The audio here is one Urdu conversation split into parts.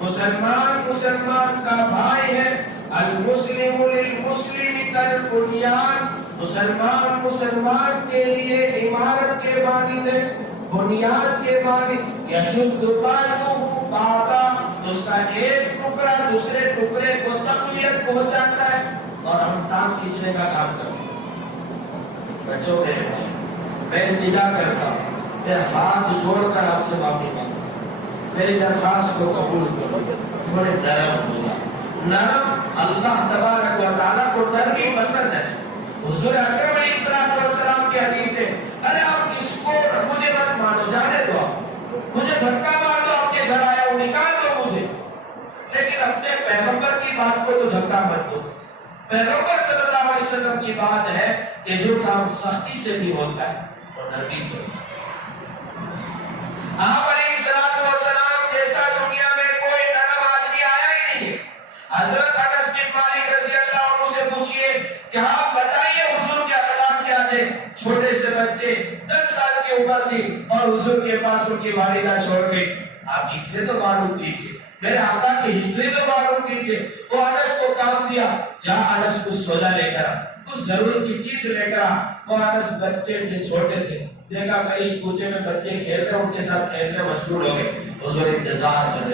مسلمان مسلمان کا بھائی ہے. المسلم للمسلم کالبنیان. مسلمان مسلمان کے لیے عمارت کے مانند ہے, بنیاد کے مانند. یشد بعضہ بعضا, اس کا ایک ٹکڑا دوسرے ٹکڑے کو تقویت پہنچاتا ہے. اور ہم ٹانگ کھینچنے کا کام کرتے ہیں. بچوں میں التجا کرتا ہوں, میں ہاتھ جوڑ کر آپ سے معافی مانگتا ہوں, میری درخواست کو قبول کرو. تھوڑے نرم ہو جاؤ. نرم اللہ تبارک و تعالیٰ کو نرمی پسند ہے. حضور اکرم علیہ السلام کی حدیث ہے, ارے آپ اس کو مجھے مت مانو, جانے دو, مجھے دھکا مار دو, آپ کے گھر آیا ہوں نکال دو مجھے, لیکن اپنے پیغمبر کی بات کو تو دھکا مت دو. پیغمبر صلی اللہ علیہ وسلم کی بات ہے کہ جو کام سختی سے بھی ہوتا ہے وہ نرمی سے ہوتا ہے. آپ علیہ السلام جیسا دنیا میں کوئی نرم آدمی آیا ہی نہیں ہے. حضرت انس بن مالک رضی اللہ عنہ سے پوچھئے کہ آپ بتائیے حضور کے اخلاق کیا تھے. چھوٹے سے بچے 10 سال کی عمر تھی اور حضور کے پاس ان کی والدہ چھوڑ گئی. آپ ان سے تو معلوم کیجیے, میرے آقا کی ہسٹری تو معلوم کیجیے. وہ انس کو کام دیا, جہاں انس کو سودا لے کر کچھ ضرورت کی چیز لے کر. وہ انس بچے تھے, چھوٹے تھے, دیکھا کہیں کوچے میں بچے کھیل رہے, ان کے ساتھ کھیلنے مشغول ہو گئے. حضور انتظار کر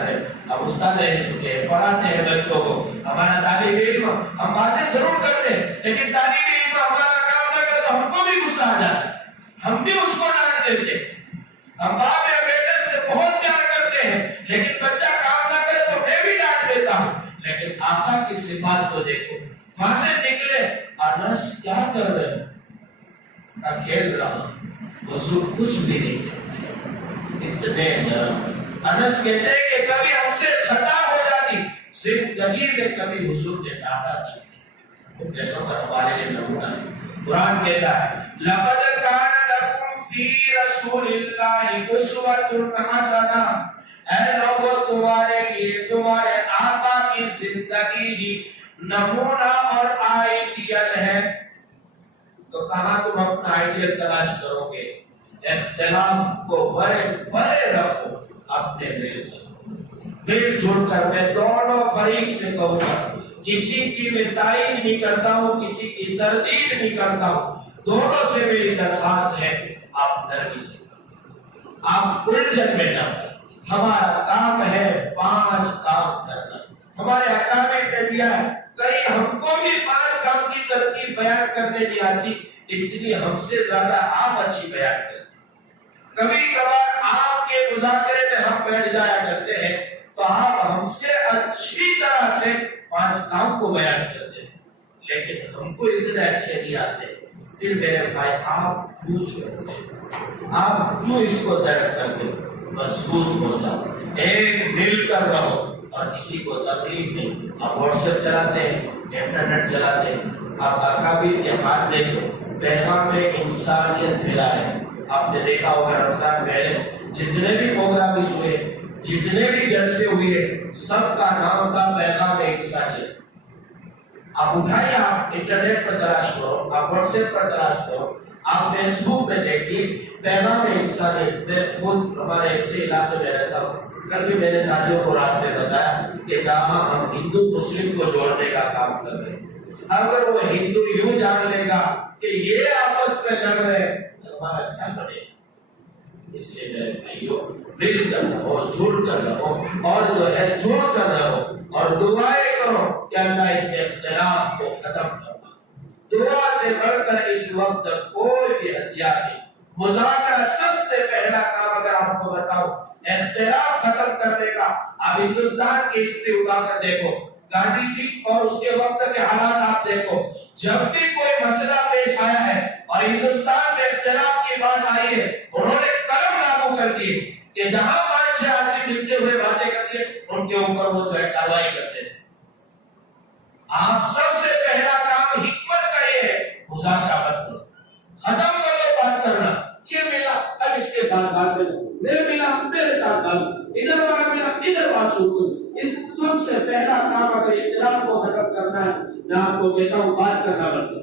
رہے. اب استاد رہ چکے ہیں, پڑھاتے ہیں بچوں کو. ہمارا طالب علم, ہم باتیں ضرور کرتے ہیں, لیکن طالب علم ہمارا کام نہ کرے تو ہم کو بھی غصہ آ جاتا ہے, ہم بھی اس کو ڈانٹ دیتے. ہم باپ یا بیٹے سے بہت پیار کرتے ہیں, لیکن بچہ کام نہ کرے تو میں بھی ڈانٹ دیتا ہوں. لیکن آقا کی صفات تو دیکھو. وہاں سے نکلے, انس کیا کر رہے ہیں؟ کھیل رہا. حضور کچھ بھی نہیں کہتے, اتنے نرم. انس کہتے ہیں کہ کبھی ہم سے خطا ہو جاتی, زندگی میں کبھی حضور نے ڈانٹا نہیں. وہ پیغمبر ہمارے لیے نمونہ ہے. قرآن کہتا ہے لقد کان لکم فی رسول اللہ اسوۃ حسنہ. اے لوگوں, تمہارے لیے تمہارے آقا کی زندگی ہی نمونہ اور آئیڈیل ہے. تو کہاں تم اپنا آئیڈیل تلاش کرو گے؟ اختلاف کو بڑے رکھو, اپنے مل جل کر. میں دونوں فریق سے کہوں گا, کسی کی میں تائید نہیں کرتا ہوں, کسی کی تردید نہیں کرتا ہوں. دونوں سے میری درخواست ہے, آپ نرمی سے, آپ الجھن میں نہ پڑیں. ہمارا کام ہے 5 کام کرنا. ہمارے اکابر نے دیا ہے, کہیں ہم کو بھی 5 کام کی ترتیب بیان کرنے نہیں آتی, اتنی ہم سے زیادہ آپ اچھی بیان کرتے. کبھی کبھار آپ کے مذاکرے میں ہم بیٹھ جایا کرتے ہیں تو آپ ہم سے اچھی طرح سے 5 کام کو بیان کرتے ہیں, لیکن ہم کو اتنے اچھے نہیں آتے. پھر میرے بھائی آپ کیوں چھوڑتے ہیں, آپ کیوں اس کو درد کرتے ہیں؟ مضبوط ہو جاؤ, ایک مل کر رہو اور کسی کو تکلیف نہیں. آپ واٹس ایپ چلاتے ہیں, انٹرنیٹ چلاتے ہیں, آپ اکابر کے حال دیکھو, پیغام میں انسانیت پھیلائے. آپ نے دیکھا ہوگا رمضان پہلے جتنے بھی پروگرام ہوئے, جتنے بھی جلسے ہوئے, سب کا نام تھا پیغام انسانیت. آپ اٹھائیے, آپ انٹرنیٹ پر تلاش کرو, آپ واٹس ایپ پر تلاش کرو, آپ فیس بک پہ دیکھیے پیغام انسانیت. میں خود ہمارے ایسے علاقے میں رہتا ہوں. کل بھی میں نے ساتھیوں کو رات میں بتایا کہ جہاں ہم ہندو مسلم کو جوڑنے کا کام کر رہے ہیں, اگر وہ ہندو یوں جان لے گا کہ یہ آپس میں لڑ رہے ہیں تو ہمارا کیا بنے. اس لیے میرے بھائیوں, مل کر رہو, جڑ کر رہو, اور جو ہے جڑ کر رہو, اور دعائیں کرو کہ اللہ اس کے اختلاف کو ختم کرنا. دعا سے بڑھ کر اس وقت کوئی بھی ہتھیار نہیں. مذاکرہ سب سے پہلا کام اگر آپ کو بتاؤں اختلاف ختم کرنے کا. آپ ہندوستان کی ہسٹری اٹھا کر دیکھو, گاندھی جی اور اس کے وقت کے حالات آپ دیکھو. جب بھی کوئی مسئلہ پیش آیا ہے اور ہندوستان میں اختلاف کی بات آئی ہے, انہوں نے قلم لاگو کر دیے کہ جہاں 5-6 آدمی ملتے ہوئے باتیں کرتے ہیں ان کے اوپر وہ جو ہے کارروائی کرتے ہیں. آپ سب سے پہلا کام حکمت کا یہ ہے, مذاکرہ مت کرو, ختم کر دو بات کرنا. یہ ملا اب اس کے ساتھ بات کرو, میرے ملا میرے ساتھ بات, ادھر والا ملا ادھر بات شروع کرو. اس سب سے پہلا کام اگر اختلاف کو ختم کرنا ہے, میں آپ کو کہتا ہوں بات کرنا بند کرو.